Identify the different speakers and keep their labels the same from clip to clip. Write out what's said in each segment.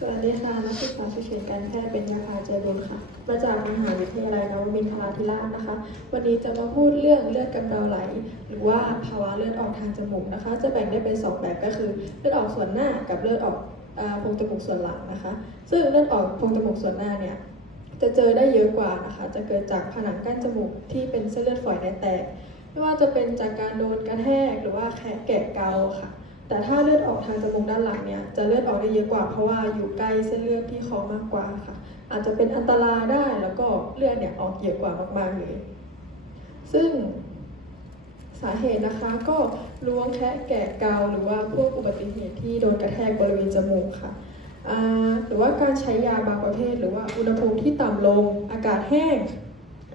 Speaker 1: สวัสดีค่ะ นักศึกษาฉุกเฉินการแพทย์เป็นยาภาเจริญค่ะ มาจากมหาวิทยาลัยนวมินทราธิราชนะคะ วันนี้จะมาพูดเรื่องเลือดกำเดาไหล หรือว่าภาวะเลือดออกทางจมูกนะคะ จะแบ่งได้เป็นสองแบบก็คือเลือดออกส่วนหน้ากับเลือดออกโพรงจมูกส่วนหลังนะคะ ซึ่งเลือดออกโพรงจมูกส่วนหน้าเนี่ยจะเจอได้เยอะกว่านะคะ จะเกิดจากผนังกั้นจมูกที่เป็นเส้นเลือดฝอยในแตก ไม่ว่าจะเป็นจากการโดนกระแทกหรือว่าแคะแกะเกาค่ะ แต่ถ้าเลือดออกทางจมูกด้านหลังเนี่ยจะเลือดออกได้เยอะกว่าเพราะว่าอยู่ใกล้เส้นเลือดที่คอมากกว่าค่ะ อาจจะเป็นอันตรายได้แล้วก็เลือดเนี่ยออกเยอะกว่ามากๆเลย ซึ่งสาเหตุนะคะก็ล้วงแคะแกะเกาหรือว่าพวกอุบัติเหตุที่โดนกระแทกบริเวณจมูกค่ะหรือว่าการใช้ยาบางประเภท หรือว่าอุณหภูมิที่ต่ำลง อากาศแห้ง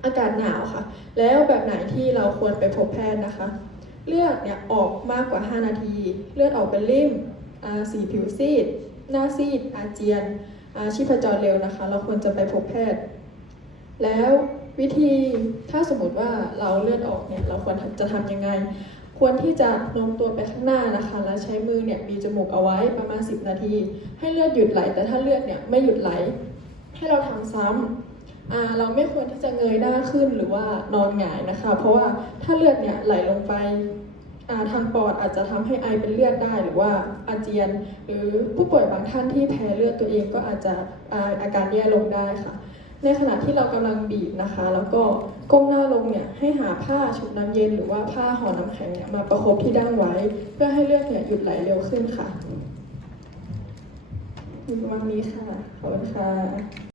Speaker 1: อากาศหนาวค่ะ แล้วแบบไหนที่เราควรไปพบแพทย์นะคะ เลือดเนี่ยออกมากกว่า 5 นาที เลือดออกเป็นริ่มสีผิวซีด หน้าซีด อาเจียนชีพจรเร็วนะคะ เราควรจะไปพบแพทย์ แล้ววิธีถ้าสมมติว่าเราเลือดออกเนี่ยเราควรจะทำยังไง ควรที่จะโน้มตัวไปข้างหน้านะคะ แล้วใช้มือเนี่ยบีจมูกเอาไว้ประมาณ 10 นาที ให้เลือดหยุดไหล แต่ถ้าเลือดเนี่ยไม่หยุดไหล ให้เราทำซ้ำ เราไม่ควรที่จะเงยหน้าขึ้นหรือว่านอนหงายนะคะ เพราะว่าถ้าเลือดเนี่ยไหลลงไปทางปอดอาจจะทำให้ไอเป็นเลือดได้หรือว่าอาเจียน หรือผู้ป่วยบางท่านที่แพ้เลือดตัวเองก็อาจจะอาการแย่ลงได้ค่ะ ในขณะที่เรากำลังบีบนะคะ แล้วก็ก้มหน้าลงเนี่ยให้หาผ้าชุบน้ำเย็น หรือว่าผ้าห่อน้ำแข็งเนี่ยมาประคบที่ดั้งไว้ เพื่อให้เลือดเนี่ยหยุดไหลเร็วขึ้นค่ะมีประมาณนี้ค่ะขอบคุณค่ะ